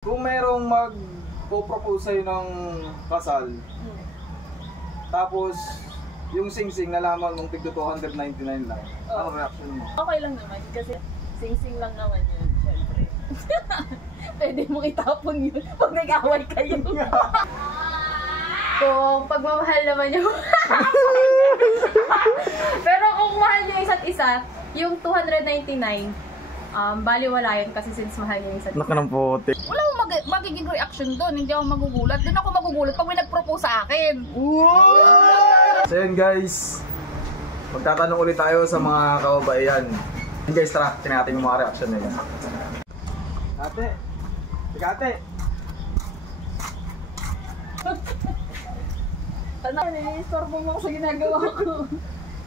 Kung merong mag-propose sa'yo ng kasal, tapos yung sing-sing nalaman mong tigto 299 lang, ano reaction mo? Okay lang naman kasi sing-sing lang naman yun, syempre. Pwede mong itapon yun pag nag-away kayo. Kung pagmamahal naman yun. Pero kung mahal nyo isa't isa, yung 299, baliwala yun kasi since mahal nyo isa't isa. Naka ng puti. Wala akong magiging reaction doon, hindi ako magugulat. Doon ako magugulat pag may nag-propose sa akin. So yun guys, magtatanong ulit tayo sa mga kababaihan. Yun guys, tara, tingnan natin yung mga reaction nila. Ate, ate. Tanong, nini-istorbo mo ako sa ginagawa ko.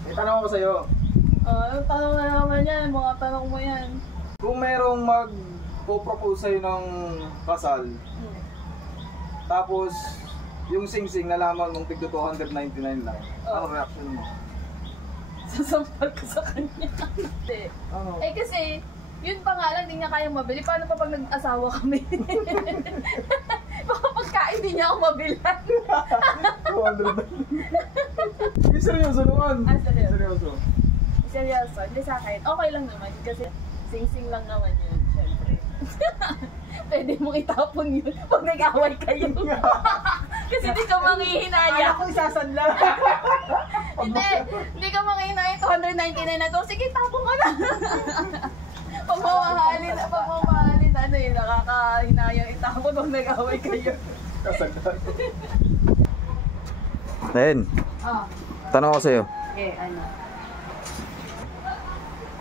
May tanong ako sa'yo. Yung tanong na naman yan, mga tanong mo yan. Kung merong mag-propose sa'yo ng kasal, tapos yung sing-sing nalaman mong tigto 299 lang, ano reaction mo? Sasampal ko sa kanya. Eh kasi, yun pa nga lang, di niya kayang mabili. Paano pa pag nag-asawa kami? Baka pagkain di niya ako mabilan. 200. Seryoso naman. Seryoso? Seryoso, hindi sa akin. Okay lang naman kasi sing-sing lang naman yun, syempre. Pwede mong itapon yun pag nag-away kayo. Kasi di ka manghihinaya. Ako isasanla. Hindi ka manghihinaya. 299 na to. Sige, tapon ka na. Pagmamahalin, ano yun, nakakahinayang itapon pag nag-away kayo. Then, tanong ko sa'yo. Okay, ano?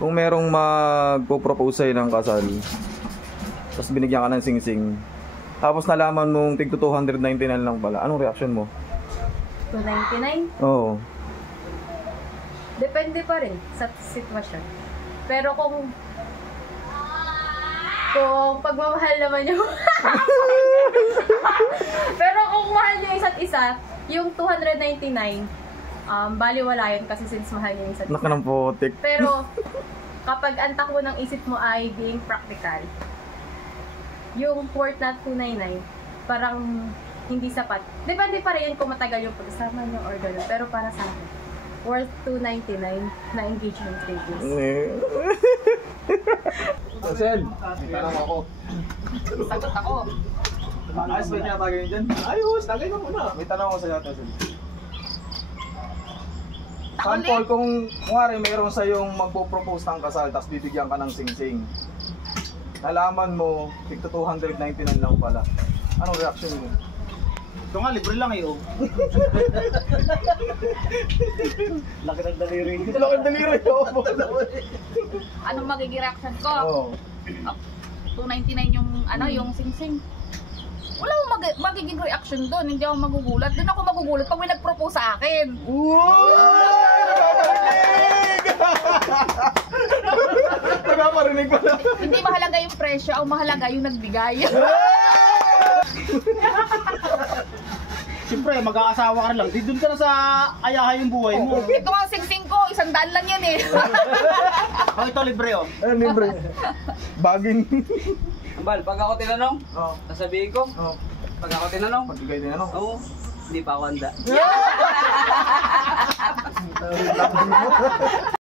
Kung merong magpo-propose sa'yo ng kasal, tapos binigyan ka ng sing-sing, tapos nalaman mong tigto 299 lang pala, anong reaction mo? 299? Oo. Depende pa rin sa sitwasyon. Pero kung pagmamahal naman yung pero kung mahal nyo isa't isa, yung 299, baliwala yun kasi since mahal nyo isa't isa. Naka ng putik. Pero kapag ang takbo ng isip mo ay being practical, yung worth na 299, parang hindi sapat. Depende pa rin kung matagal yung pagsama nyo or gano'n. Pero para sa akin, worth 299 na engagement status. Sel, may tanong ako. Sagot ako. Ayos ba niya tagay dyan? Ayos, tagay ka muna. May tanong ako sa'yo, Sel. Sample, kung kunwari mayroon sa'yong magpo-propose ng kasal, tapos bibigyan ka ng sing-sing. Nalaman mo, tigto 299 lang pala. Anong reaction mo? Ito nga, libre lang eh, oh. Laki ng daliri. Laki ng daliri, oh. Anong magiging reaction ko? Oo. 299 yung yung sing-sing. Wala akong magiging reaction doon, hindi ako magugulat. Doon ako magugulat pag may nag-propose sa akin. Nagpaparinig pala. Hindi mahalaga yung presyo, ang mahalaga yung nagbigay. Siyempre, mag-aasawa ka lang. Di doon ka na sa ayahay yung buhay mo. Ito ang sing-sing ko, 100 lang yan eh. Oh, ito libre, oh. Ano libre? Baging. Ambal, pag ako tinanong, Oo. sasabihin ko, Oo. pag ako tinanong, Magbigay din ano? oo, hindi pa ako handa.